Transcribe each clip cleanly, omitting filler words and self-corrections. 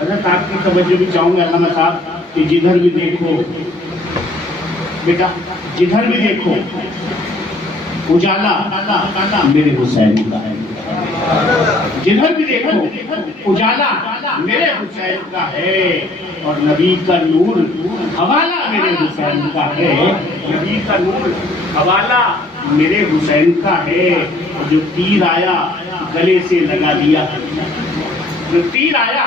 حضرت آپ کی توجہ بھی چاہوں گا علامہ صاحب کہ جدھر بھی دیکھو بیٹا جدھر بھی دیکھو اجالا میرے حسین کا ہے، جدھر بھی دیکھو اجالا میرے حسین کا ہے، اور نبی کا نور حوالہ میرے حسین کا ہے، نبی کا نور حوالہ میرے حسین کا ہے۔ اور جو تیر آیا گلے سے لگا لیا، جو تیر آیا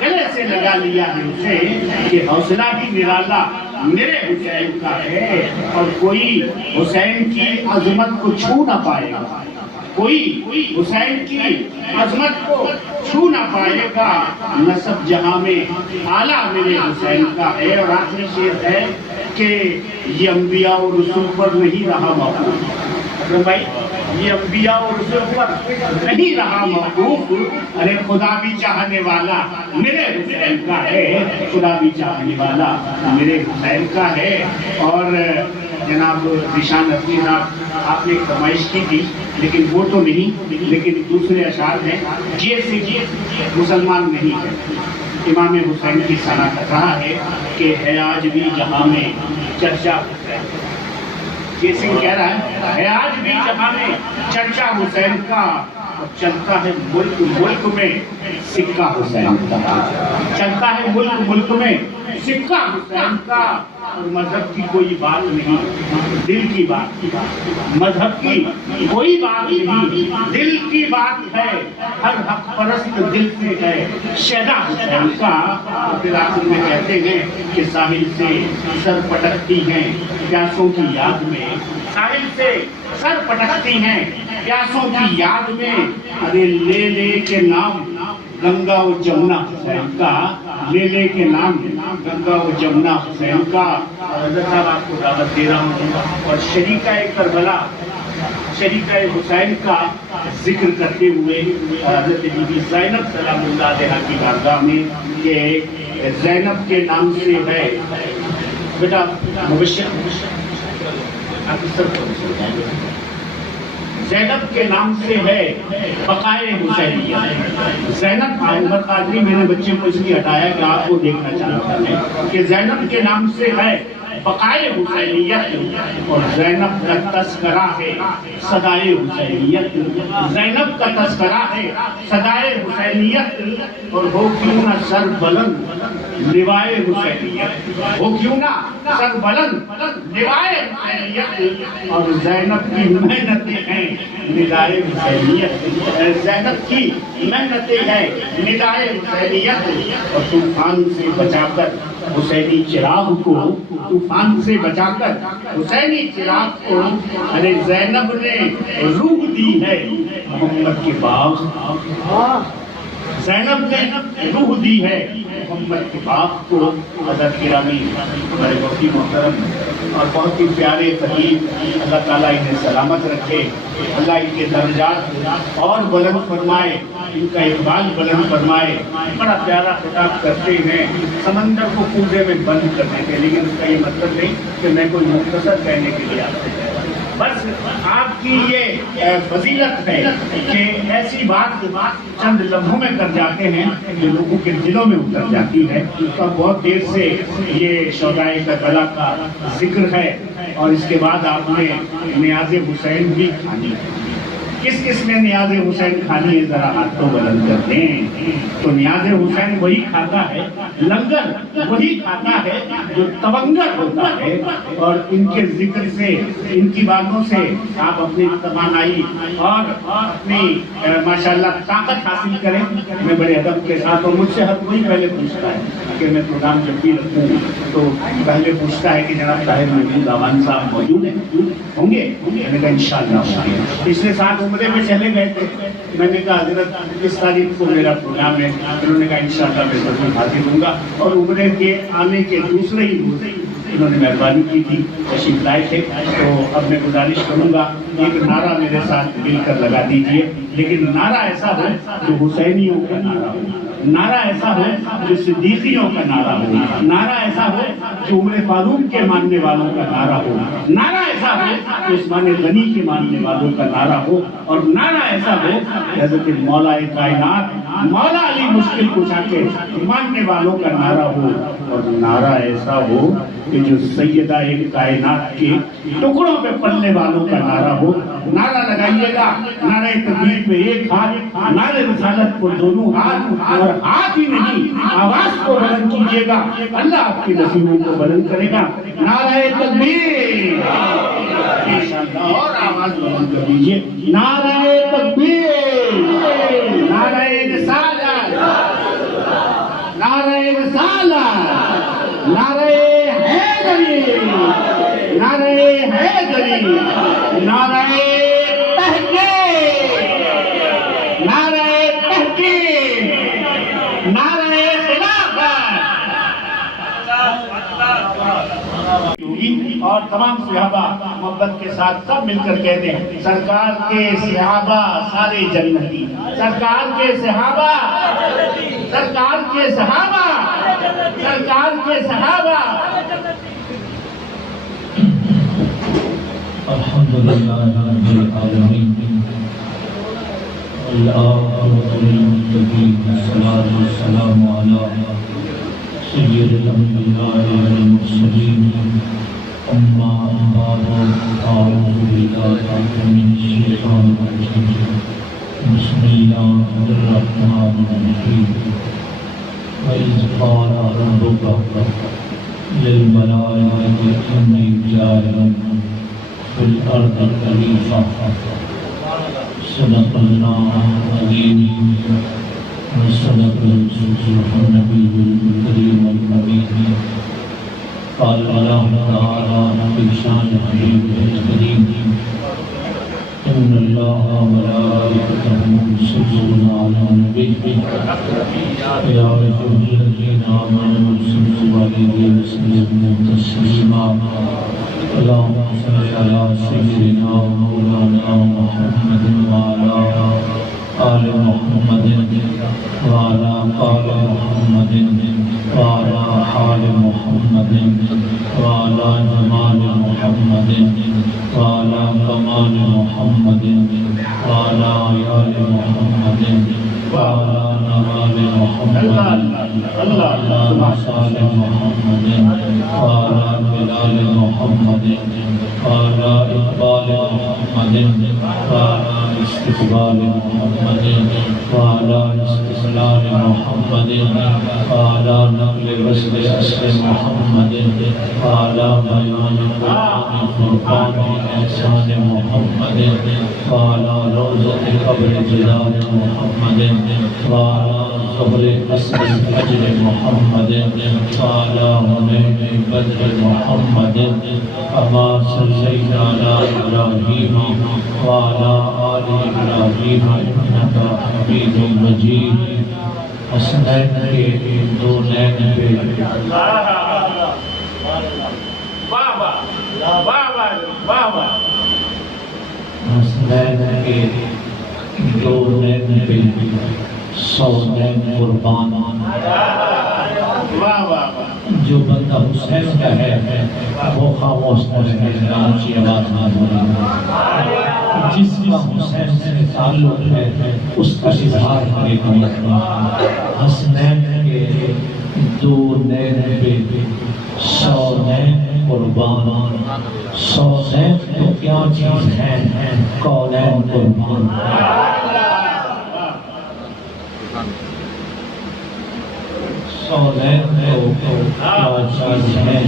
گلے سے لگا لیا ہے اسے، کہ حوصلہ بھی نرالا میرے حسین کا ہے، اور کوئی حسین کی عظمت کو چھو نہ پائے گا، کوئی حسین کی عظمت کو چھو نہ پائے گا، نسب جہاں میں اعلیٰ میرے حسین کا ہے۔ اور آخری شعر ہے کہ یہ انبیاء و رسول پر نہیں رہا موقوف، بھائی یہ انبیاء و رسول پر نہیں رہا موقوف، ارے خدا بھی چاہنے والا میرے حسین کا ہے، خدا بھی چاہنے والا میرے حسین کا ہے۔ اور جناب ذیشان اصلی صاحب آپ نے ایک فرمائش کی تھی، لیکن وہ تو نہیں، لیکن دوسرے اشعار ہیں، جیسے مسلمان نہیں ہے، امام حسین کی ثنا کر رہا ہے کہ ہے آج بھی جہاں میں چرچا حسین، جیسے کہہ رہا ہے آج بھی جہاں میں چرچا حسین کا، اور چلتا ہے ملک میں سکہ حسین کا، چلتا ہے ملک میں سکہ حسین کا۔ اور مذہب کی کوئی بات نہیں، دل کی بات، مذہب کی کوئی بات نہیں، دل کی بات ہے، ہر حق پرست دل سے ہے شیدا حسین کا۔ پھر آخر میں کہتے ہیں کہ ساحل سے سر پٹکتی ہیں پیاسوں کی یاد میں، ساحل سے سر پٹکتی ہیں پیاسوں کی یاد میں، ارے لے لے کے نام گنگا و جمنا حسین کا، لے لے کے نام گنگا و جمنا حسین کا۔ اور حضرت صاحب آپ کو دعوت دے رہا ہوں، اور شریکہ کربلا، شریکہ حسین کا ذکر کرتے ہوئے حضرت بی بی زینب سلام اللہ علیہا کی بارگاہ میں، کہ زینب کے نام سے ہے بیٹا مبشر، آپ اس طرف زینب کے نام سے ہے بقائے حسینیہ۔ زینب عمر قادری میں نے بچے کو اس لیے ہٹایا کہ آپ کو دیکھنا چاہتا ہے کہ زینب کے نام سے ہے بقائے حسینیت، اور زینب کا تذکرہ ہے صدائے حسینیت، زینب کا تذکرہ ہے صدائے حسینیت، اور ہو کیوں نہ سر بلند لوائے حسینیت، ہو کیوں نہ سر بلند لوائے حسینیت، اور زینب کی محنتیں ہیں ندائے حسینیت، زینب کی محنتیں ہیں ندائے حسینیت، اور طوفان سے بچا کر حسینی چراغ کو، طوفان سے بچا کر حسینی چراغ کو، ارے زینب نے روح دی ہے محمد کے باغ، زینب نے روح دی ہے محمد کے باغ کو۔ حضرت گرامی بڑے بہت ہی محترم اور بہت ہی پیارے خطیب، اللہ تعالیٰ انہیں سلامت رکھے، اللہ ان کے درجات اور بلند فرمائے، ان کا اقبال بلند فرمائے۔ بڑا پیارا خطاب کرتے ہیں، سمندر کو کوزے میں بند کر دیتے، لیکن اس کا یہ مطلب نہیں کہ میں کوئی مختصر کہنے کے لیے آپ سے کہہ رہا ہوں، بس آپ کی یہ فضیلت ہے کہ ایسی بات چند لمحوں میں کر جاتے ہیں جو لوگوں کے دلوں میں اتر جاتی ہے۔ تو بہت دیر سے یہ شہدائے کربلا کا ذکر ہے، اور اس کے بعد آپ نے نیاز حسین بھی کھانی ہے۔ کس نے نیاز حسین کھانی ہے ذرا ہاتھ تو بلند کر دیں۔ تو نیاز حسین وہی کھاتا ہے، لنگر وہی کھاتا ہے جو تونگر ہوتا ہے، اور ان کے ذکر سے، ان کی باتوں سے آپ اپنی توانائی اور اپنی ماشاءاللہ طاقت حاصل کریں۔ میں بڑے ادب کے ساتھ، اور مجھ سے ہر کوئی پہلے پوچھتا ہے کہ میں پروگرام جب بھی رکھوں تو پہلے پوچھتا ہے کہ جناب طاہر محمود اعوان صاحب موجود ہیں، ہوں گے؟ میں نے کہا انشاءاللہ۔ پچھلے سال عمرے میں چلے گئے تھے، میں نے کہا حضرت اس تاریخ کو میرا پروگرام ہے، انہوں نے کہا انشاءاللہ میں ضرور حاضر ہوں گا، اور عمرے کے آنے کے دوسرے ہی روز انہوں نے مہربانی کی تھی، تشریف لائے تھے۔ تو اب میں گزارش کروں گا ایک نعرہ میرے ساتھ مل کر لگا دیجئے، لیکن نعرہ ایسا ہو جو حسینیوں کا نعرہ ہو۔ نعرہ ایسا ہو جو صدیقیوں کا نعرہ ہو، نعرہ ایسا ہو جو عمر فاروق کے ماننے والوں کا نعرہ ہو، نعرہ ایسا ہو جو عثمان غنی کے ماننے والوں کا نعرہ ہو، اور نعرہ ایسا ہو کہ حضرت مولا کائنات مولا علی مشکل کشا کے ماننے والوں کا نعرہ ہو، اور نعرہ ایسا ہو کہ جو سیدہ کائنات کے ٹکڑوں پہ پلنے والوں کا نعرہ ہو۔ نعرہ لگائیے گا، نعرہ تکبیر پہ ایک ہاتھ، نعرہ رسالت کو دونوں ہاتھ، اور ہاتھ ہی نہیں آواز کو بلند کیجیے گا، اللہ آپ کے نصیبوں کو بلند کرے گا۔ نعرہ تکبیر، انشاءاللہ اور آواز بلند کر دیجیے، نعرہ تکبیر، نعرہ رسالت، نعرہ رسالت، نعرہ حیدری، نعرہ حیدری، نعرہ تحقیق، نعرہ تحقیق، نعرہ خلافت۔ اور تمام صحابہ محبت کے ساتھ سب مل کر کہتے ہیں، سرکار کے صحابہ سارے جنتی، سرکار کے صحابہ، سرکار کے صحابہ، سرکار کے صحابہ۔ الحمدللہ رب العالمین، والعاقبۃ للمتقین، والصلاۃ والسلام علی سید الانبیاء والمرسلین، اما بعد، اعوذ باللہ من الشیطان الرجیم، بسم اللہ الرحمن الرحیم۔ وَإِذْ قَالَ رَبُّكَ لِلْمَلَائِكَةِ إِنِّي جَاعِلٌ فِي الْأَرْضِ خَلِيفَةً۔ صدق اللہ العظیم وصدق رسولہ النبی الکریم الامین۔ قال اللہ تعالی فی شان حبیبہ الکریم، ان اللہ وملائکتہ یصلون علی النبی یا ایھا الذین آمنوا صلوا علیہ وسلموا تسلیما۔ اللهم صل على سيدنا مولانا محمد وعلى آل محمد وعلى آل محمد وعلى آل محمد وعلى جمال محمد وعلى كمال محمد وعلى آل محمد وعلى نوال محمد وعلى مصال محمد وعلى بلال محمد وعلى إقبال محمد وعلى استقبال محمد وعلى استسلام محمد وعلى نقل وصل أسر محمد وعلى بيان قرآن فرقان إحسان محمد وعلى روضة قبر جلال محمد وعلى ظهر قصر الفجر محمد وعلى هنين بدر محمد كما صليت على إبراهيم وعلى آل إبراهيم إنك حميد مجيد۔ حسنین کے دو نین پہ حسنین کے دو نین پہ 100 نین قربان۔ جو بندہ حسین کا ہے وہ خاموش نہ رہے، اونچی آواز نہ بولے۔ جس کا حسین سے تعلق ہے اس کا اظہار کرے گا۔ حسنین کے دو نین پہ 100 نین قربان۔ 100 نین تو کیا چیز ہے، کونین قربان۔ کونین تو کیا چیز ہے،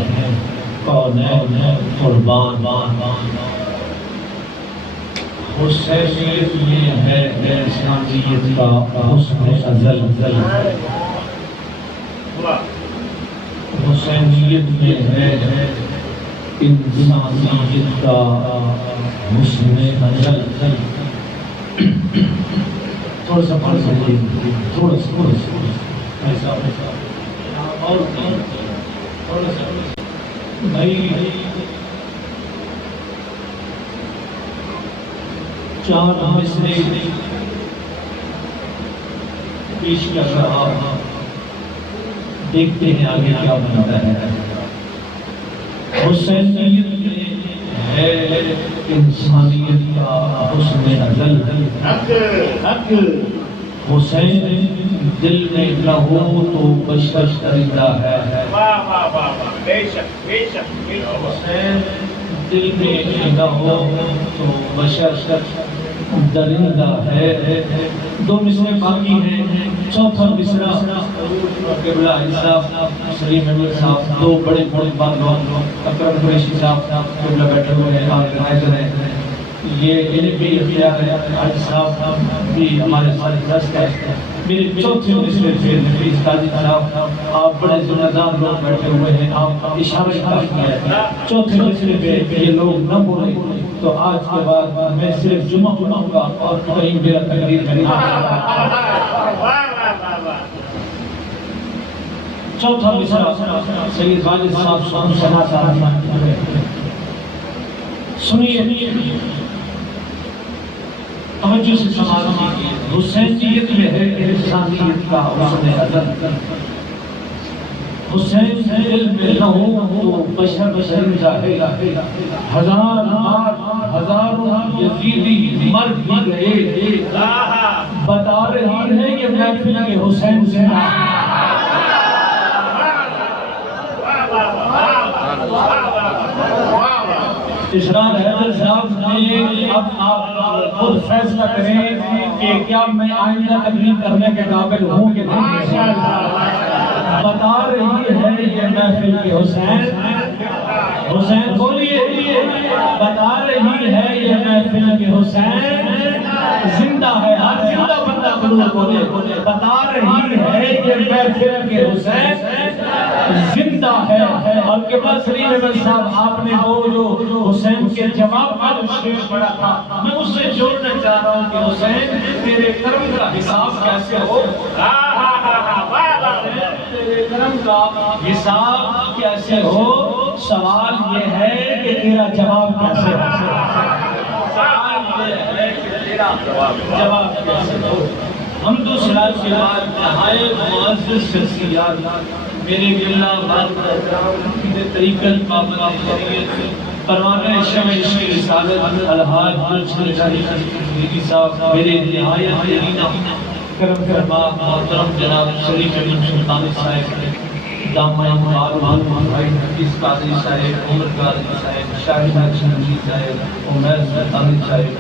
کونین قربان۔ حسینیت یہ ہے انسانیت کا حسن ازل۔ حسینیت میں ہے انسانیت کا حسن ازل۔ تھوڑا سا پڑھ سکتے، تھوڑا سا ایسا اور تھوڑا سا بھائی۔ چار مصرے پیش کر رہا، دیکھتے ہیں آگے کیا بنتا ہے۔ حسینیت ہے انسانیت کا حسن ازل، حق حق حسین دل میں نہ ہو تو بشر درندہ ہے۔ واہ واہ واہ واہ، بے شک بے شک بے شک۔ حسین دل میں نہ ہو تو بشر درندہ ہے۔ دو مصرے باقی ہیں، چوتھا مصرع قبلہ صاحب سلیم احمد صاحب، دو بڑے بڑے بانڈوں، اکرم قریشی صاحب قبلہ بیٹھے ہوئے ہیں، آپ حاضر ہیں، یہ انہیں بھی اختیار ہے، حاج صاحب بھی ہمارے ساتھ دست ہے۔ میرے چوتھے مصرے سے نفیس قاضی صاحب، آپ بڑے ذمہ دار لوگ بیٹھے ہوئے ہیں، آپ اشارہ کافی ہے۔ چوتھے مصرے پہ یہ لوگ نہ بولیں تو آج کے بعد میں صرف جمعہ پڑھوں گا اور کہیں میرا تقریر میں نہیں ہوگا۔ چوتھا مصرع سید واجد صاحب سبحان سنا صاحب، سنیے توجہ سے سماعت کیجیے۔ حسینیت میں ہے انسانیت کا حسن ازل، حسین دل میں نہ ہو تو بشر درندہ ہے۔ ہزاروں یزیدی مر بھی گئے، بتا رہی ہے یہ محفل کے حسین سے اسرار حیدر صاحب نے اب آپ خود فیصلہ کریں کہ کیا میں آئندہ تقریر کرنے کے قابل ہوں کہ نہیں۔ بتا رہی ہے یہ محفل کے حسین، حسین بولیے، بتا رہی ہے یہ محفل کے حسین زندہ ہے۔ ہر زندہ بندہ ضرور بولے، بتا رہی ہے یہ محفل کے حسین زندہ ہے۔ اور قبلہ سلیم احمد صاحب، آپ نے وہ جو حسین کے جواب کا جو شعر پڑھا تھا، میں اس سے جوڑنا چاہ رہا ہوں کہ حسین تیرے کرم کا حساب کیسے ہو، تیرے کرم کا حساب کیسے ہو، سوال یہ ہے کہ تیرا جواب کیسے ہو، سوال یہ ہے کہ تیرا جواب کیسے ہو۔ حمد و ثنا کے بعد نہایت معزز شخصیات میرے گلہ بات طریقت پابند شریعت پروانہ شمع عشق رسالت الحاج گلشن شریف صاحب، میرے نہایت دیرینہ کرم فرما محترم جناب شریف احمد سلطانی صاحب، دامن معروف بھائی حفیظ قاضی صاحب، عمر قاضی صاحب، شاہد حسن نجی صاحب، عمیر سلطانی صاحب،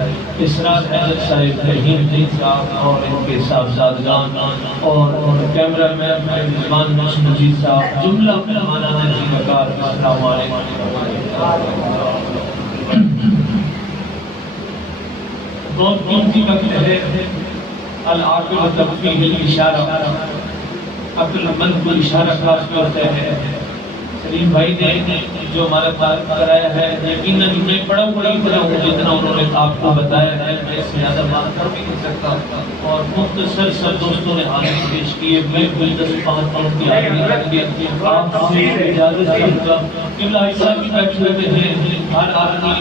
اسرار حیدر صاحب، رحیم الدین صاحب اور ان کے صاحبزادگان، اور کیمرہ مین رضوان نجی صاحب، جملہ مہمانان عزیز وقار، السلام علیکم۔ بہت قیمتی وقت ہے، العاقل تفقیہ الاشارہ، عقل مند کو اشارہ خاص کرتا ہے۔ سلیم بھائی نے جو ہمارا تعارف کرایا ہے، یقیناً میں بڑا طرح ہوں جتنا انہوں نے آپ کو بتایا ہے، میں اس سے زیادہ بات کر بھی نہیں سکتا، اور مختصر سر دوستوں نے حاضر پیش کیے، میں گلدست 5 منٹ کی حاضری رکھ کے آپ سے اجازت چاہوں گا۔ قبلہ صاحب بھی بیٹھے ہوئے ہیں، ہر آدمی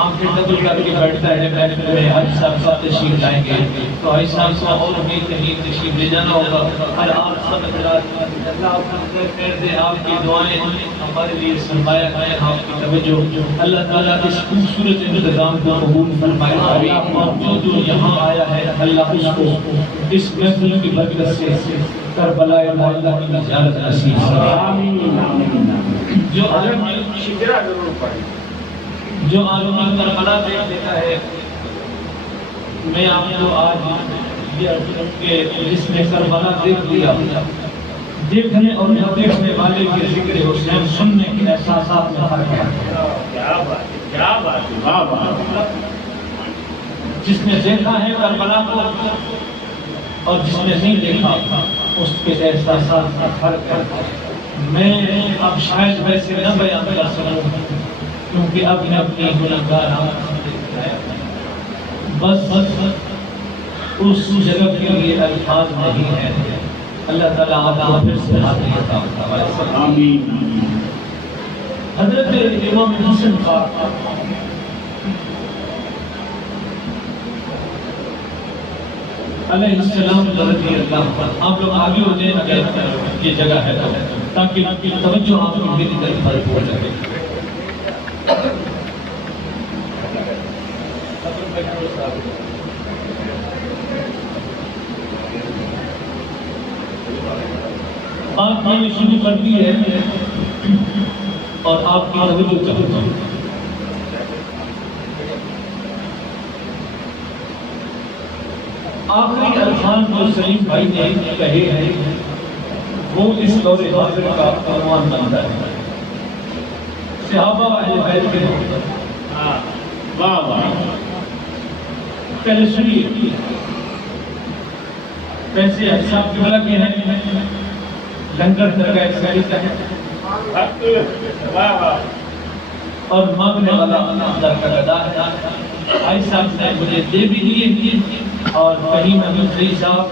آنکھیں ڈبل کر کے بیٹھتا ہے محفل میں، حاج صاحب تشریف لائیں گے تو حاج صاحب کو اور بھی کہیں تشریف لے جانا ہوگا۔ ہر آپ سب حضرات اللہ آپ کو خیر دے، آپ کی دعائیں ہمارے لیے سرمایہ ہیں، آپ کی توجہ اللہ تعالیٰ اس خوبصورت انتظام کو قبول فرمائے، اور جو یہاں آیا ہے اللہ اس کو اس محفل کی برکت سے کربلا معلیٰ کی زیارت نصیب فرمائے۔ جو آدمی شجرہ ضرور پڑھے، جو آدمی کربلا دیکھ لیتا ہے، میں آپ کو آج یہ عرض کروں کہ جس نے کربلا دیکھ لیا، دیکھنے اور نہ دیکھنے والے کے ذکر حسین سننے کے احساسات میں فرق ہے۔ کیا بات ہے، کیا بات ہے، واہ واہ۔ جس نے دیکھا ہے کربلا کو اور جس نے نہیں دیکھا، اس کے احساسات میں فرق ہے۔ میں اب شاید ویسے نہ بیان کر سکوں کیونکہ اب میں اپنی گناہگار بس اس جگہ کے لیے الفاظ نہیں ہے۔ اللہ تعالیٰ آپ کو پھر سے حاضری عطا فرمائے۔ آمین۔ حضرت امام حسن پاک علیہ السلام رضی اللہ عنہ. آپ لوگ آگے ہو جائیں اگر یہ جگہ ہے تاکہ توجہ آپ کی میری طرف ہو جائے. آپ میں نے شروع کر دی ہے اور آپ کی توجہ چاہتا ہوں. آخری الفاظ جو سلیم بھائی نے کہے ہیں وہ اس دور حاضر کا عنوان بنتا ہے. صحابہ اہل بیت کے محبت. واہ واہ. پہلے سنیے کیسے احساب قبلہ کے ہیں لنگر درگاہ اسماعیل کا ہے اور مانگنے والا اللہ کا گدا ہے. بھائی صاحب نے مجھے دے بھی دیے اور کہیں محمد صحیح صاحب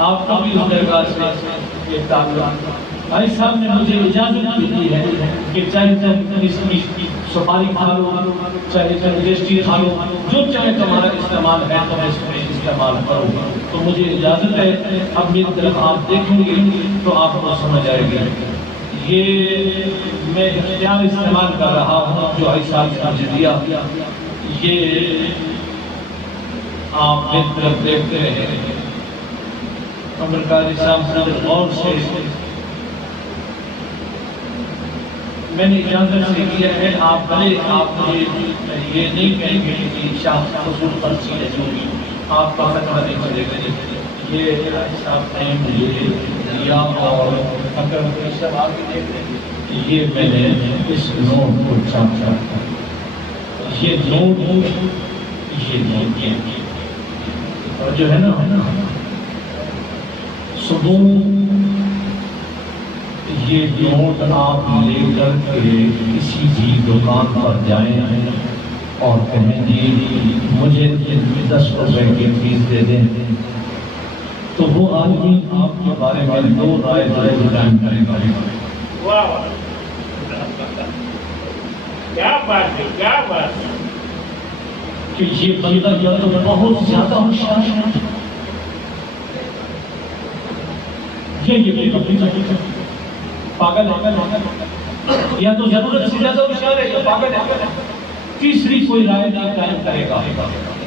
آپ کا بھی اس درگاہ سے ایک تعلق. بھائی صاحب نے مجھے اجازت بھی دی ہے کہ چاہے تم اس کی سپاری کھا لو چاہے تم رجسٹری کھا لو جو چاہے تمہارا استعمال ہے تم اس میں استعمال کرو. تو مجھے اجازت ہے. اب میری طرف آپ دیکھیں گے تو آپ کو سمجھ آئے گی. یہ میں اختیار استعمال کر رہا ہوں جو بھائی صاحب نے مجھے دیا. یہ آپ میری طرف دیکھتے رہے امرکاری صاحب سے غور سے میں نے اجازت سے کیا ہے. آپ بھلے آپ مجھے یہ نہیں کہیں گے کہ شاہ حضور پرچی ہے جو بھی آپ کا فتویٰ نہیں چلے گا. یہ صاحب نے مجھے دیا اور اگر صاحب آگے دیکھتے ہیں یہ میں نے اس نوٹ کو چھاپا. یہ نوٹ اور جو ہے نا صبح یہ نوٹ آپ لے کر کے کسی بھی دکان پر جائیں اور کہیں جی مجھے 10 روپے کی فیس دے دیں تو وہ آدمی آپ کے بارے میں 2 رائے بیان کرے گا. کیا بات ہے کیا بات ہے کہ یہ بندہ یا تو بہت زیادہ ہوشیار ہے یہ پاگل ہے یا تو ضرورت سے زیادہ ہوشیار ہے یا پاگل ہے. تیسری کوئی رائے نہیں قائم کرے گا.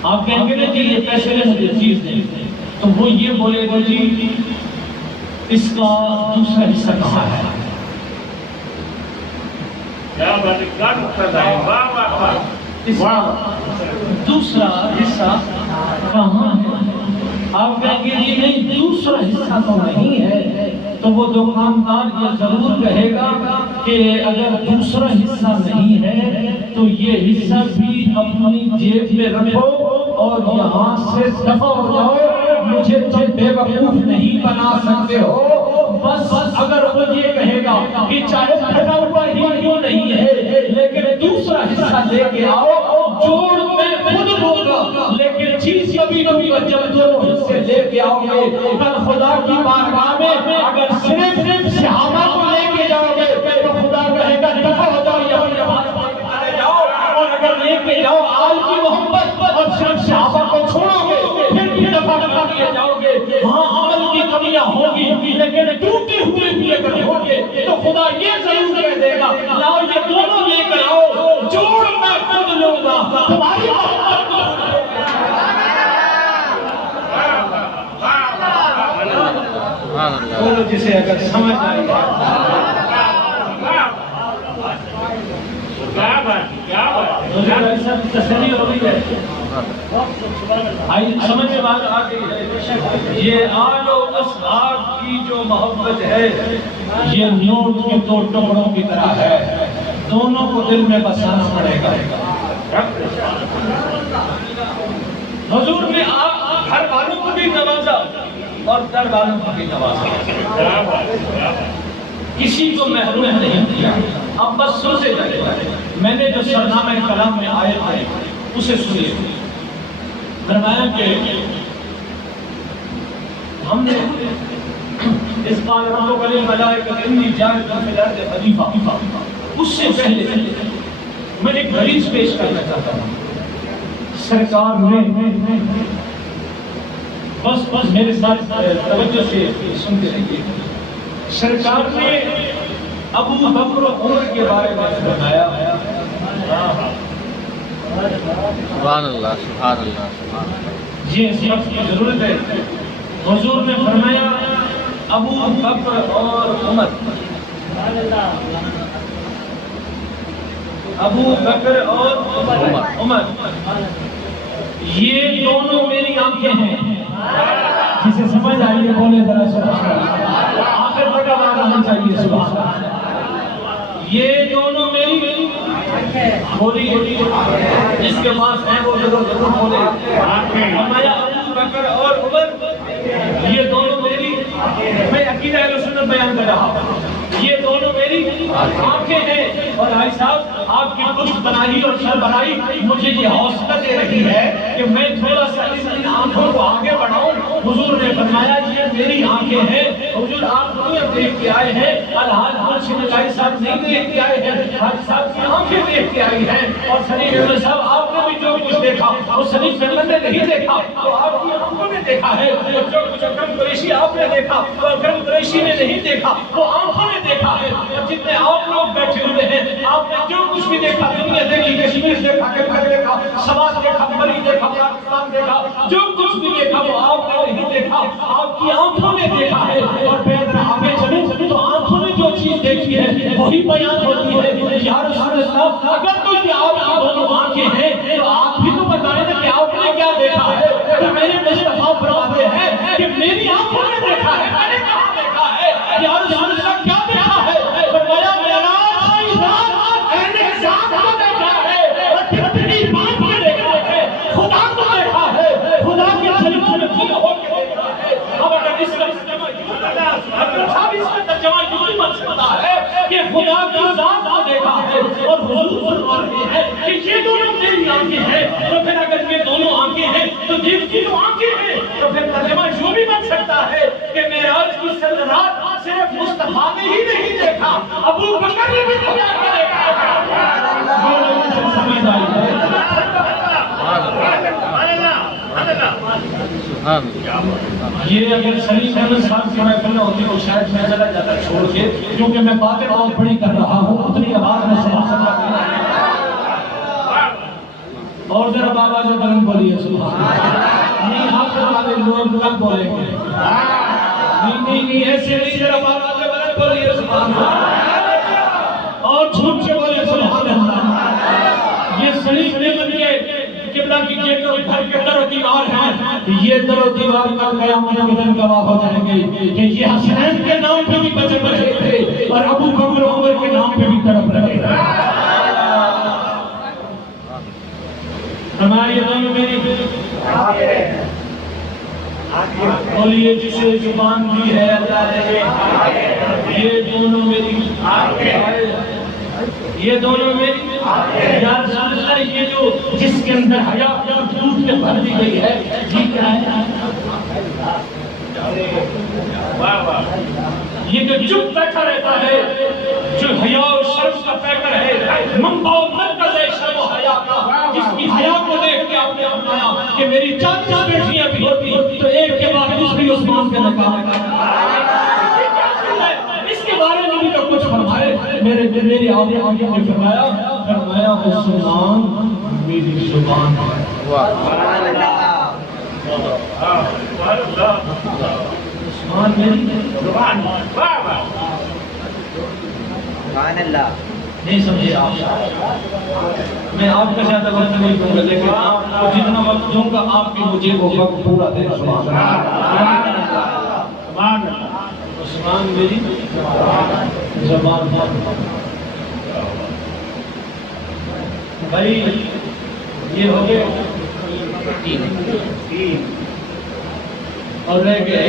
آپ کہیں گے نا کہ یہ پیسے لے مجھے چیز دیں تو وہ یہ بولے گا جی اس کا دوسرا حصہ کہاں ہے. کیا بات ہے کیا مقصد ہے. واہ واہ واہ. دوسرا حصہ کہاں ہے. آپ کہیں گے یہ نہیں دوسرا حصہ تو نہیں ہے تو وہ دکاندار یہ ضرور کہے گا کہ اگر دوسرا حصہ نہیں ہے تو یہ حصہ بھی اپنی جیب میں رکھو اور یہاں سے دفع ہو جاؤ. مجھے تم بے وقوف نہیں بنا سکتے ہو. بس اگر وہ یہ کہے گا کہ چاہے پھٹا ہوا ہی کیوں نہیں ہے لیکن دوسرا حصہ لے کے آؤ جوڑ میں خود لوں گا لیکن چیز کبھی کبھی جب دونوں حصے لے کے آؤ گے کل خدا کی بارگاہ میں اگر صرف صحابہ کو لے کے جاؤ گے تو خدا کہے گا دفع ہو جاؤ یا جاؤ. اور اگر لے کے جاؤ آل کی محبت اور صرف صحابہ کو چھوڑو گے پھر بھی دفع کیے جاؤ گے. ہاں عمل کی کمیاں ہوگی لیکن ٹوٹے ہوئے بھی اگر ہوگے تو خدا یہ ضرور کہہ دے گا لاؤ یہ دونوں لے کر آؤ جوڑ میں خود لوں گا تمہاری محبت کو. بولو جسے اگر سمجھ آئے گا. کیا بات ہے کیا بات ہے. تسلی ہو رہی ہے. سمجھ میں بات آ گئی ہے. یہ آل و اصحاب کی جو محبت ہے یہ نوٹ کے 2 ٹکڑوں کی طرح ہے. دونوں کو دل میں بسانا پڑے گا. حضور نے گھر والوں کو بھی نوازا اور در والوں کو بھی نوازا. کسی کو محروم نہیں کیا. اب بس سوچے جائے میں نے جو سرنامہ کلام میں آئے تھے اسے سنیے. فرمایا کہ ہم نے اس قال ربک للملائکۃ انی جاعل فی الارض خلیفہ اس سے پہلے میں ایک حدیث پیش کرنا چاہتا ہوں. سرکار نے بس میرے ساتھ توجہ سے سنتے رہیے. سرکار نے ابو بکر و عمر کے بارے میں فرمایا. سبحان اللہ سبحان اللہ سبحان اللہ. یہ اس وقت کی ضرورت ہے. حضور نے فرمایا ابو بکر اور عمر. ابو بکر اور عمر یہ دونوں میری آنکھیں ہیں. جسے سمجھ آئیے بولے ذرا سبحان اللہ. آخر تک آواز آنا چاہیے سبحان اللہ. یہ دونوں میری بولی جس کے پاس ہے وہ ضرور بولے. فرمایا ابو بکر اور عمر یہ دونوں میری، میں عقیدہ اہل سنت بیان کر رہا ہوں، یہ دونوں میری آنکھیں ہیں. اور بھائی صاحب آپ کی پشت بنائی اور سر بنائی مجھے یہ حوصلہ دے رہی ہے کہ میں تھوڑا سا ان آنکھوں کو آگے بڑھاؤں. حضور نے فرمایا یہ میری آنکھیں ہیں. حضور آپ دنیا دیکھ کے آئے ہیں، الحاج مرشد مجاہد صاحب نہیں دیکھ کے آئے ہیں، حاج صاحب کی آنکھیں دیکھ کے آئی ہیں. اور سلیم احمد صاحب آپ نے بھی جو کچھ دیکھا وہ سلیم احمد نے نہیں دیکھا، تو آپ کی آنکھوں نے دیکھا ہے. جو کچھ اکرم قریشی آپ نے دیکھا وہ اکرم قریشی نے نہیں دیکھا، وہ آنکھوں نے دیکھا ہے. اور جتنے آپ لوگ بیٹھے ہوئے ہیں آپ نے جو کچھ بھی دیکھا، دنیا دیکھی، کشمیر دیکھا، کلکتہ دیکھا، سوات دیکھا، مری دیکھا، پاکستان دیکھا، جو کچھ بھی دیکھا وہ آپ نے نہیں دیکھا، آپ کی آنکھوں نے دیکھا ہے. اور پھر آگے چلیں تو آنکھوں نے جو چیز دیکھی ہے وہی بیان ہوتی ہے. یا رسول اللہ اگر تو یہ آپ کی دونوں آنکھیں ہیں تو آپ بھی تو بتائیں نا کہ آپ نے کیا دیکھا ہے. تو میرے مصطفیٰ فرماتے ہیں کہ میری آنکھوں نے دیکھا ہے، میں نے کہاں دیکھا ہے. یا رسول اللہ کیا دیکھا ہے؟ فرمایا معراج کی رات اہل ذات کو دیکھا ہے اور کتنی بات کو دیکھا ہے. خدا کو دیکھا ہے، خدا کے جلووں میں گم ہو کے دیکھا ہے. اب اگر اس کا ترجمہ یوں بن سکتا ہے کہ خدا کی ذات کو دیکھا ہے. اور حضور فرما رہے ہیں کہ یہ دونوں میری آنکھیں ہیں. تو پھر اگر یہ دونوں آنکھیں ہیں تو دیکھتی تو آنکھیں ہیں، تو پھر ترجمہ یوں بھی بن سکتا ہے کہ معراج کی رات صرف مصطفیٰ نے ہی نہیں دیکھا، ابو بکر نے بھی خدا کو دیکھا. سمجھ آئی ہے؟ یہ اگر سلیم احمد صاحب کی محفل نہ ہوتی تو شاید میں چلا جاتا چھوڑ کے، کیونکہ میں باتیں بہت بڑی کر رہا ہوں، اتنی آواز میں سنا سکتا. اور ذرا بابا جو بلند بولیے سبحان اللہ. نہیں آپ والے لوگ کم بولیں گے. نہیں ایسے نہیں، ذرا بابا جو بلند بولیے سبحان اللہ. اور جھوٹ کے بولے سبحان اللہ. یہ سلیم احمد کے قبلہ کی جیب اور گھر کے در و دیوار ہیں. یہ در و دیوار کا قیامت کے دن گواہ ہو جائیں گے کہ یہ حسین کے نام پہ بھی بچے بچے تھے اور ابو بکر و عمر کے نام پہ بھی تڑپ رہے تھے. ہماری دونوں میری بولیے جسے زبان بھی ہے اللہ نے، یہ دونوں میری، یہ دونوں میری. یا رسول اللہ یہ جو جس کے اندر حیا دودھ میں بھر دی گئی ہے جی کیا ہے؟ یہ جو چپ بیٹھا رہتا ہے، جو حیا و شرم کا پیکر ہے، منبع و مرکز ہے شرم و حیا کا، جس کی حیا کو دیکھ کے آپ نے اپنایا کہ میری 4 بیٹیاں بھی ہوتی تو ایک کے بعد دوسری عثمان کے نکاح. اس کے بارے میں بھی تو کچھ فرمائے. میری آگے نے فرمایا عثمان میری زبان ہے. عثمان میری زبان ہے. نہیں سمجھے آپ؟ میں آپ کا زیادہ وقت نہیں دوں گا، لیکن آپ کو جتنا وقت دوں گا آپ بھی مجھے وہ وقت پورا دیں. عثمان میری زبان ہے. بھائی یہ ہو گئے 3 اور رہ گئے.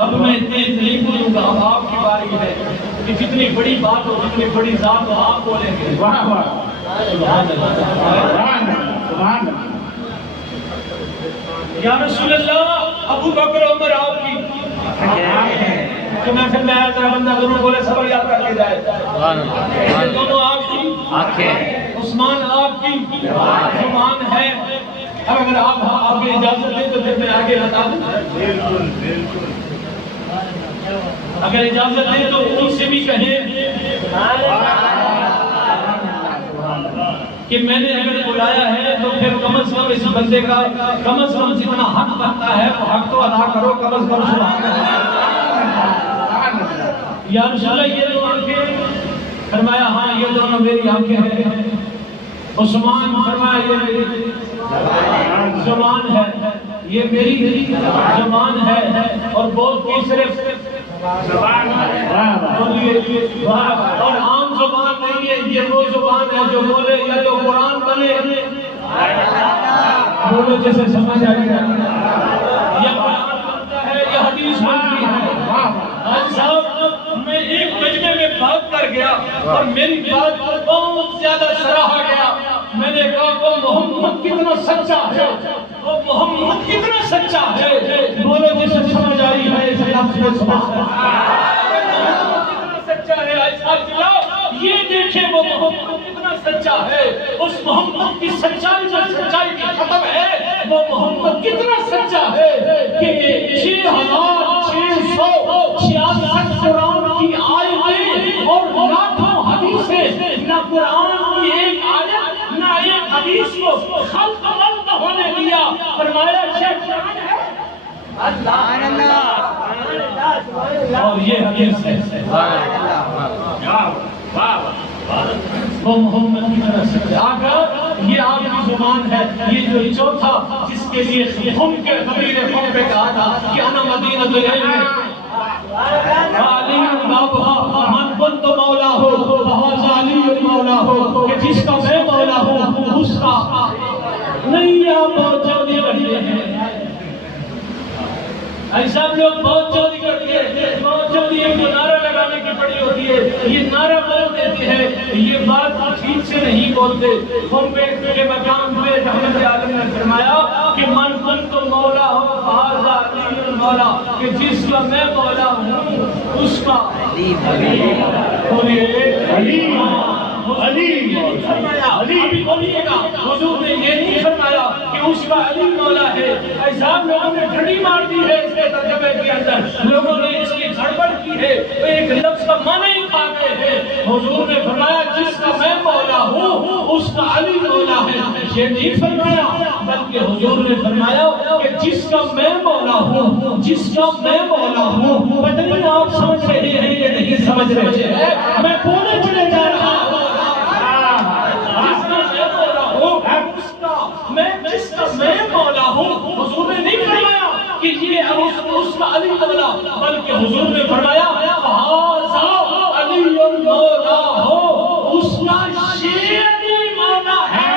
اب میں تیز نہیں بولوں گا، اب آپ کی باری ہے کہ جتنی بڑی بات ہو، جتنی بڑی ذات ہو آپ بولیں گے. سبحان اللہ. یا رسول اللہ ابو بکر عمر آپ کی تو میں پھر میں آتا بندہ دونوں بولے صبر یاد کر کے جائے. دونوں آپ کی آنکھیں، عثمان آپ کی زبان ہے. اب اگر آپ کی اجازت دیں تو پھر میں آگے بتا دوں. بالکل بالکل. اگر اجازت دیں تو ان سے بھی کہیں کہ میں نے اگر بلایا ہے تو پھر کم از کم اس بندے کا کم از کم جتنا حق بنتا ہے وہ حق تو ادا کرو. کم از کم سبحان اللہ. یا رسول اللہ یہ دو آنکھیں, فرمایا ہاں یہ دونوں میری آنکھیں ہیں. عثمان فرمایا یہ میری زبان ہے, یہ میری زبان ہے. اور بہت تیسرے اور عام زبان نہیں ہے, یہ وہ زبان ہے جو بولے یا تو قرآن بنے بولو جیسے سمجھ آئے گا, یا قرآن بنتا ہے یا حدیث بنتی ہے. آج صاحب میں ایک مجمع میں بات کر گیا اور میری بات کو بہت زیادہ سراہا گیا. میں نے کہا وہ محمد کتنا سچا ہے, وہ محمد کتنا سچا ہے. بولو جسے سمجھ آئی ہے اسے لفظ میں سبحان اللہ. سچا ہے ایسا چلاؤ یہ دیکھیں وہ محمد کتنا سچا ہے. اس محمد کی سچائی جو سچائی کی ختم ہے, وہ محمد کتنا سچا ہے کہ 6666 قرآن کی آیتیں اور لاکھوں حدیثیں, نہ قرآن کی ایک آیت نہ ایک حدیث کو خلق مند ہونے دیا. فرمایا شیخ قرآن ہے اور یہ حدیث ہے. وہ محمد کی طرح سے آقا یہ آپ کی زبان ہے. یہ جو چوتھا جس کے لیے ہم کے خبیر ہم پہ کہا تھا کہ انا مدینہ العلم علی بابا من کنت مولا ہو فہذا علی مولا ہو, کہ جس کا میں مولا ہوں اس کا نہیں. آپ بہت جلدی کرتے ہیں ایسا لوگ بہت جلدی کرتے ہیں, بہت جلدی ایک نعرہ لگانے کی پڑی ہوتی ہے. یہ نعرہ بول دیتے ہیں, یہ بات ٹھیک سے نہیں بولتے. ہم پہ کے مقام پہ رحمت عالم نے فرمایا کہ من کنت مولا ہو فہذا علی مولا, کہ جس کا میں مولا ہوں اس کا علی فرمایا. ابھی بولیے گا حضور نے یہ نہیں فرمایا کہ اس کا علی مولا ہے. ایسا لوگوں نے گھڑی مار دی ہے اس کے ترجمے کے اندر, لوگوں نے اس کی گڑبڑ کی ہے, ایک لفظ کا معنی ہی کھا گئے ہیں. حضور نے فرمایا جس کا میں مولا ہوں اس کا علی مولا ہے. یہ نہیں فرمایا بلکہ حضور نے فرمایا کہ جس کا میں مولا ہوں, جس کا میں مولا ہوں. پتہ نہیں آپ سمجھ رہے ہیں یا نہیں سمجھ رہے ہیں, میں بولے چلے جا رہا ہوں. جس کا میں مولا ہوں, حضور نے نہیں فرمایا کہ یہ اس کا علی مولا, بلکہ حضور نے فرمایا فہذا علی مولا ہو, اس کا یہ علی مولا ہے.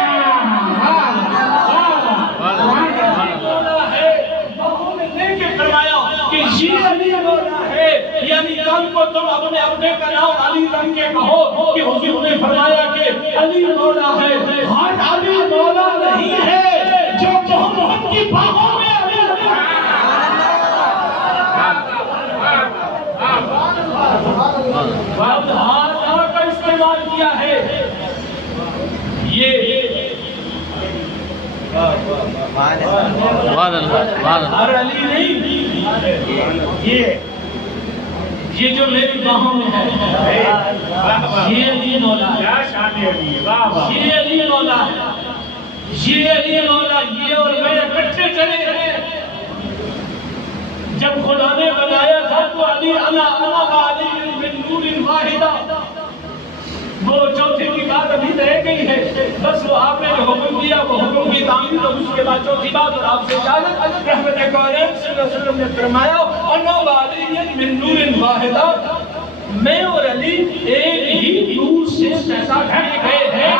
حضور نے دیکھ کے فرمایا کہ یہ علی مولا ہے. یعنی کل کو تم اپنے اپنے کا نام علی رکھ کے کہو کہ حضور نے فرمایا کہ علی مولا ہے. ہر علی مولا نہیں ہے جو محمد کی باغوں میں علی ہار کا استعمال کیا ہے. ہر علی نہیں, یہ جو میری باہوں میں ہے یہ علی مولا ہے. یہ علی مولا ہے, یہ علی مولا. یہ اور میں اکٹھے چلے گئے. جب خدا نے بنایا تھا تو علی انا علی من نور واحدہ, وہ چوتھے کی بات ابھی رہ گئی ہے. بس وہ آپ نے جو حکم دیا وہ حکم کی تعمیر, اور اس کے بعد چوتھی بات اور آپ سے اجازت. رحمت کریم صلی اللہ علیہ وسلم نے فرمایا انا علی من نور واحدہ, میں اور علی ایک ہی نور سے پیدا کیے گئے ہیں.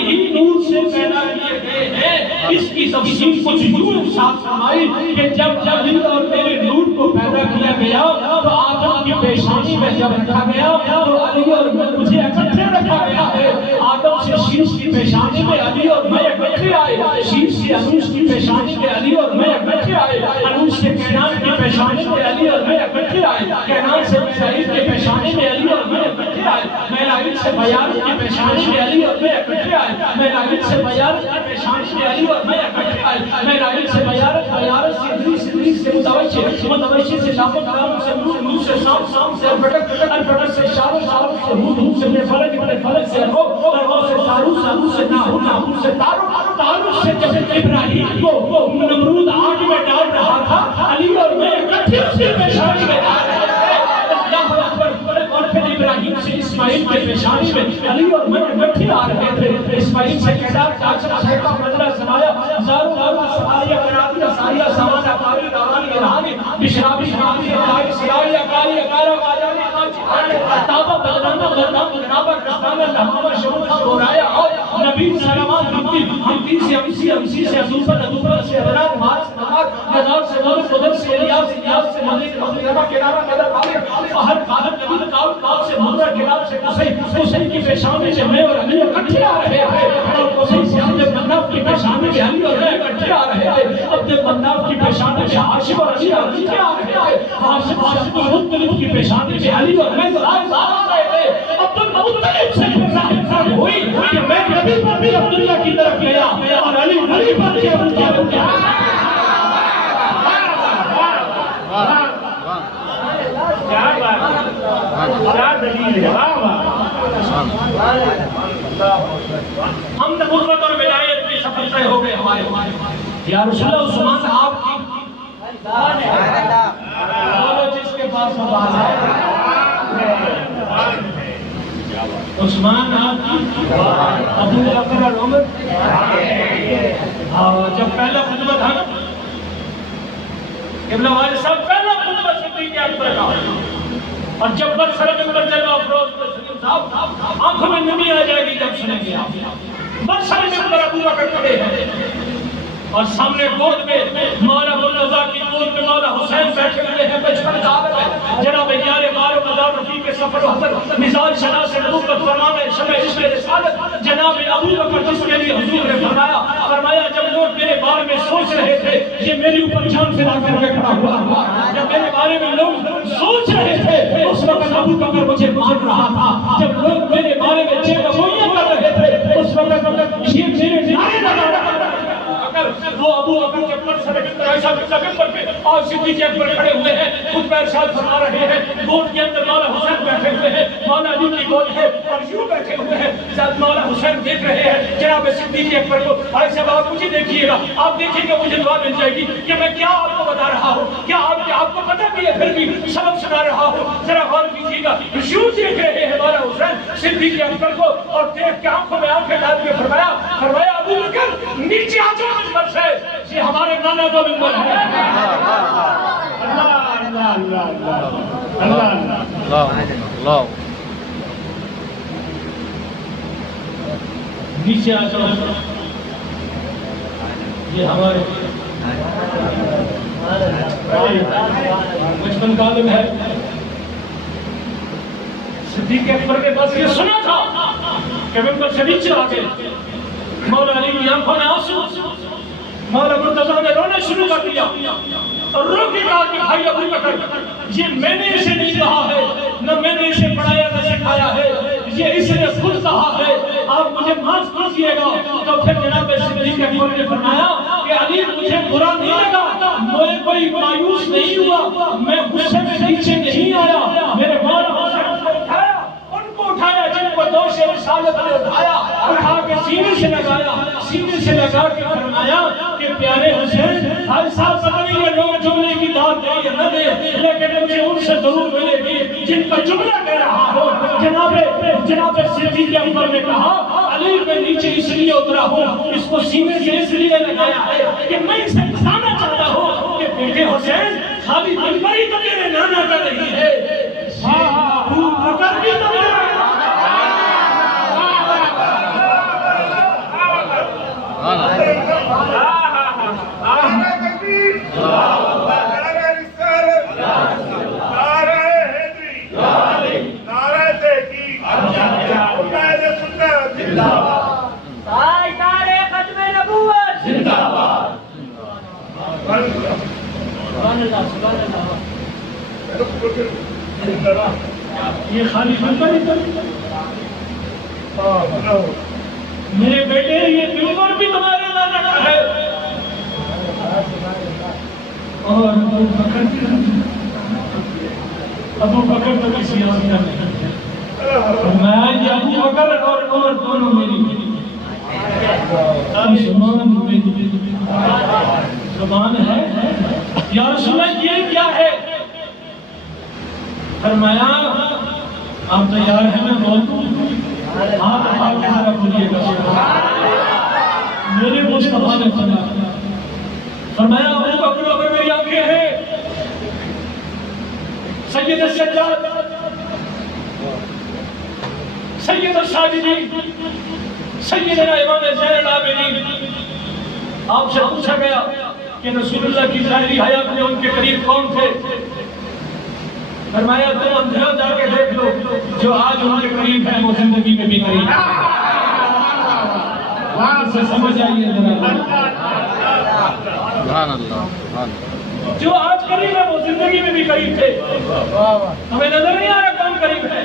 ہی نور سے پیدا کیے گئے ہیں. اس کی تفصیل کچھ یوں ساتھ فرمائی کہ جب علی اور میرے نور کو پیدا کیا گیا تو آدم کی پیشانی میں جب رکھا گیا تو علی اور مجھے اکٹھے رکھا گیا ہے. آدم سے شیش کی پیشانی میں علی اور میں اکٹھے آئے, شیش سے انوش کی پیشانی میں علی اور میں اکٹھے آئے, انوش سے کینان کی پیشانی میں علی اور میں اکٹھے آئے, کینان سے میرائیل کی پیشانی میں علی اور میں اکٹھے آئے, میرائیل سے بیان کی پیشانی میں علی اور میں اکٹھے آئے میراج سے بیان کی پیشانی میں علی اور میں اکٹھے آئے میراج سے بیان سے ادریس سے متوشی سے ناقب سے نور سے شام سے الفٹر سے شارو سے ہود سے فلک سے ارو سے سارو سے ناہو سے تارو سے جب ابراہیم کو نمرود آگ میں ڈال رہا تھا علی اور میں اکٹھے اس کی پیشانی میں اور پھر ابراہیم سے اسماعیل کے پیشانی میں علی اور میں اکٹھے آ رہے تھے اسماعیل سے کہدار چاچا شیخہ مدرہ سمایا زارو سمایا قرابی ساریہ سمانا کاری روانی رہانی بشرابی شرابی اکاری سرائی اکاری اکارا آجانی تابہ بدنانہ بدنام بدنابہ کستانہ لہمامہ شمخہ بورایا نبی سلمان ہمتی سے ادوبر سے ادنان مارس نمار نظار سے نور قدر سے الیاس سے ملک مطلبہ کنارہ قدر آلے فہد قادر نبی کاؤ سے مدرہ کلاب سے قصی کی پیشانی سے میں اور علی اکٹھے آ رہے ہیں اور قصی سے عبد مناف کی پیشانی سے علی اور میں اکٹھے آ رہے ہیں عبد مناف کی پیشانی سے عاشق اور علی اکٹھے آ رہے ہیں عاشق اور مطلب کی پیشانی سے علی اور میں آ رہے ہیں عبد المطلب سے ظاہر ہوئی کہ میں نبی پر بھی عبداللہ کی طرف گیا اور علی پر بھی ابو طالب گیا کیا دلیل ہے ہم نبوت اور ولایت کی سفر طے ہو گئے ہمارے یا رسول اللہ عثمان آپ کی بولو جس کے پاس آواز ہے عثمان آپ کی ابو بکر اور عمر جب پہلا خطبہ تھا قبلہ والد صاحب پہلا خطبہ صدیق اکبر کا اور جب پر سرد پر جلوہ افروز پر سلیم صاحب آنکھوں میں نمی آ جائے گی جب سنیں گے آپ بس سرد پر ابو بکر کھڑے ہیں اور سامنے گود میں مولا ملزا کی گود میں مولا حسین بیٹھے ہوئے ہیں 55 سال میں جناب یار مار و مدار رفیق کے سفر و حضر مثال شناس نبوت فرمانے شمع عشق رسالت جناب ابو بکر جس کے لیے حضور نے فرمایا جب لوگ میرے بارے میں سوچ رہے تھے یہ میری اوپر جان سے لا کر کے کھڑا ہوا جب میرے بارے میں لوگ سوچ رہے تھے اس وقت ابو بکر مجھے مان رہا تھا جب لوگ میرے بارے میں چیخ کر رہے تھے اس وقت یہ میرے نعرے لگا رہا تھا وہ ابو بکر کے پر سر کے ایسا ممبر پہ اور صدیق اکبر کھڑے ہوئے ہیں خطبہ ارشاد فرما رہے ہیں گود کے اندر مولا حسین بیٹھے ہوئے ہیں مولا علی کی گود ہے اور یوں بیٹھے ہوئے ہیں ساتھ مولا حسین دیکھ رہے ہیں جناب صدیق اکبر کو بھائی صاحب آپ مجھے دیکھیے گا آپ دیکھیں گے مجھے دعا مل جائے گی کہ میں کیا آپ کو بتا رہا ہوں کیا آپ کو پتہ بھی ہے پھر بھی سبق سنا رہا ہوں ذرا غور کیجیے گا یوں دیکھ رہے ہیں مولا حسین صدیق اکبر کو اور دیکھ کے آنکھوں میں آنکھیں ڈال کے فرمایا ابو بکر نیچے آ جاؤ ممبر سے یہ ہمارے نانا کا ممبر ہے اللہ نیچے آ جاؤ یہ ہمارے بچپن کا عالم ہے صدیق اکبر کے پاس یہ سنا تھا کہ ممبر سے نیچے آ گئے مولا علی کی آنکھوں میں آنسو مولا مرتضیٰ نے رونا شروع کر دیا اور رو کے کہا کہ بھائی ابو بکر یہ میں نے اسے نہیں کہا ہے نہ میں نے اسے پڑھایا نہ سکھایا ہے یہ اس نے خود کہا ہے آپ مجھے معاف کیجیے گا تو پھر جناب صدیق اکبر نے فرمایا کہ علی مجھے برا نہیں لگا میں کوئی مایوس نہیں ہوا میں غصے میں نیچے نہیں آیا میرے مولا حسین کو اٹھایا جن کو دوش رسالت نے اٹھا کے سینے سے لگا کے فرمایا کہ پیارے حسین بھائی صاحب پتہ نہیں یہ لوگ جملے کی داد دے یا نہ دے لیکن مجھے ان سے ضرور ملے گی جن کا جملہ کہہ رہا ہو جناب صدیق اکبر نے کہا علی میں نیچے اس لیے اترا ہوں اس کو سینے سے اس لیے لگایا ہے کہ میں اسے بتانا چاہتا ہوں کہ بیٹے حسین خالی ممبر ہی تو میرے نانا کا نہیں ہے ابو بکر بھی تو میرا یہ خالی ممبر ہی تو میرے بیٹے یہ دل پر بھی تمہارے لانا ہے اور ابو بکر تو کسی اور کا نہیں، میں یہ ابو بکر اور دونوں میری زبان ہے۔ یا رسول اللہ یہ کیا ہے؟ فرمایا آپ تیار ہیں میں بول دوں؟ آپ کی طرف بولیے گا۔ میرے مصطفیٰ نے فرمایا ابو بکر اگر میری آنکھیں ہیں سید السجاد سید الساجدین سیدنا امام زین العابدین، آپ سے پوچھا گیا کہ رسول اللہ کی ظاہری حیات میں ان کے قریب کون تھے؟ فرمایا تم اندھیرا جا کے دیکھ لو، جو آج ان کے قریب ہیں وہ زندگی میں بھی قریب ہیں۔ وہاں سے سمجھ آئیے ذرا، سبحان اللہ سبحان اللہ۔ جو آج قریب ہے وہ زندگی میں بھی قریب تھے۔ ہمیں نظر نہیں آ رہا کون قریب ہے،